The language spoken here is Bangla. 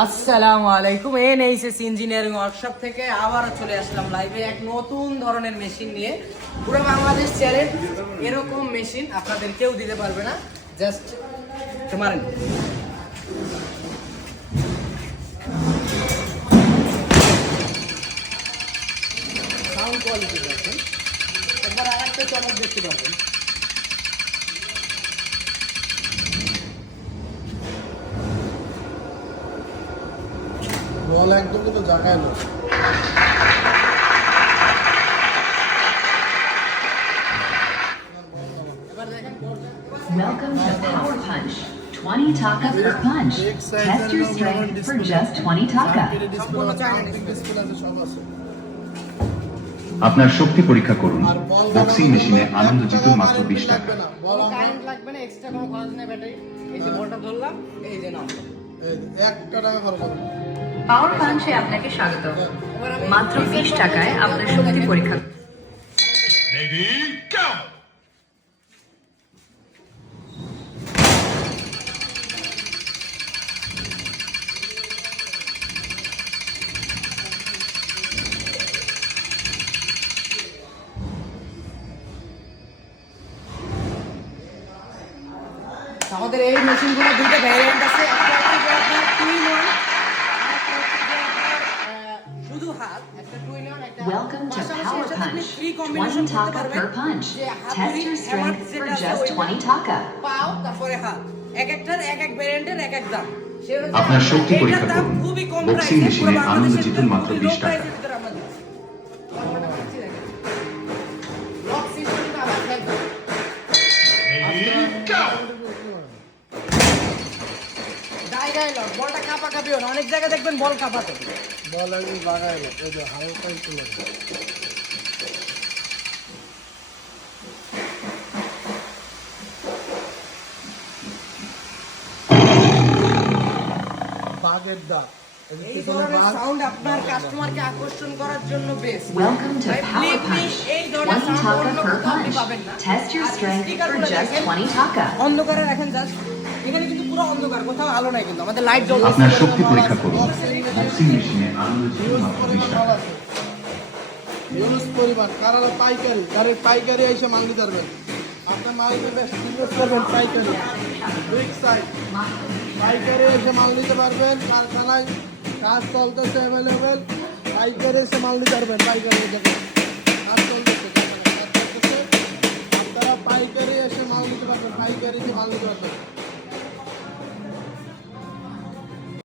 আসসালামু আলাইকুম। এনএইচএস ইঞ্জিনিয়ারিং ওয়ার্কশপ থেকে আবার চলে আসলাম লাইভে এক নতুন ধরনের মেশিন নিয়ে। পুরো বাংলাদেশ চ্যালেঞ্জ, এরকম মেশিন আপনাদের কেউ দিতে পারবে না। জাস্ট মারেন। সাউন্ড কোয়ালিটি দেখেন, একবার আরেকটা চমক দেখতে পারবেন। বল একদম কিন্তু জায়গায় না। Welcome to Power Punch. 20 taka per punch. Test your strength for just 20 taka. আপনার শক্তি পরীক্ষা করুন। বক্সিং মেশিনে আনন্দ জিতুন মাত্র 20 টাকা। কারেন্ট লাগবে না, এক্সট্রা কোনো খরচ নেই। ব্যাটারি এই যে বলটা ধরলাম, এই যে নাও 1 টাকা খরচ হবে। পাওয়ার পাঞ্চে আপনাকে স্বাগত। মাত্র 20 টাকায় আপনার শক্তি পরীক্ষা। আমাদের এই মেশিনগুলো দুটো ভ্যারিয়েন্ট আছে। একটা হচ্ছে যে আপনার টুইন ওয়ান, আরেকটা হচ্ছে যে আপনার শুধু হাত, একটা টুইন ওয়ান, একটা Welcome to পাশাপাশি Power এর সাথে আপনি Punch. ফ্রি কম্বিনেশন 20 করতে taka পারবেন। per punch. যে Test হাতুড়ি, your হ্যামার strength যেটা for আছে just ওইটা, 20 taka. পাও তারপরে হাত, এক একটার এক এক ভ্যারিয়েন্টের এক এক দাম। সে অনুযায়ী আপনার শক্তি এইটার পরীক্ষা দাম করুন। খুবই কম বক্সিং প্রাইসে, মেশিনে পুরো আনন্দ বাংলাদেশের জিতুন মাত্র খুবই 20 low টাকা। price এর ভিতরে আমরা দিচ্ছি। তারপরে দিচ্ছি দেখেন। লক সিস্টেমটা আবার খেলতে হবে। জায়গায় লক, বলটা কাঁপাকাঁপিও না। অনেক জায়গায় দেখবেন বল কাঁপাতে। বল একদম জায়গায় না, এই যে হালকা একটু লাগবে। বাগের দাঁত। এই ধরনের সাউন্ড আপনার কাস্টমারকে আকর্ষণ করার জন্য best. Welcome to Power Punch. 20 taka per punch. Test your strength for just 20 taka. অন্ধকারে রাখেন জাস্ট। এখানে কিন্তু পুরো অন্ধকার, কোথাও আলো নাই কিন্তু। আমাদের লাইট জ্বলছে। আপনার শক্তি পরীক্ষা করুন। বক্সিং মেশিনে আনন্দ জিতুন মাত্র 20 টাকা। ইউজ পরিমাণ কারা পাইকারি, ডাইরেক্ট পাইকারি এসে মাল নিতে পারবেন। আপনার মাল নিতে ইনভেস্ট করবেন পাইকারি, বিগ সাইজ পাইকারি এসে মাল নিতে পারবেন। কারখানায় কাজ চলতেছে অ্যাভেলেবেল, পাইকারি এসে মাল নিতে পারবেন। পাইকারি কাজ চলতেছে, কাজ চলতেছে, আপনারা পাইকারি এসে মাল নিতে পারবেন, পাইকারি মাল নিতে পারবেন।